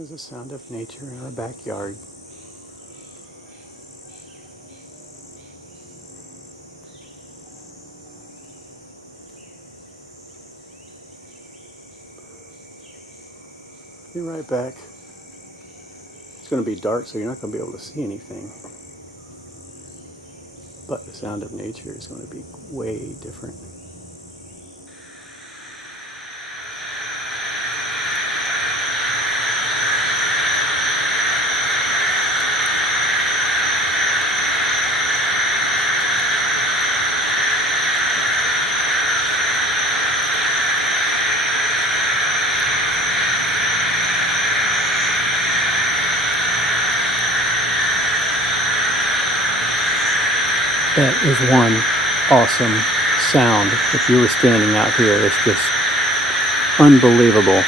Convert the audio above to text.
There's the sound of nature in our backyard. Be right back. It's going to be dark, so you're not going to be able to see anything. But the sound of nature is going to be way different. That is one awesome sound. If you were standing out here, it's just unbelievable.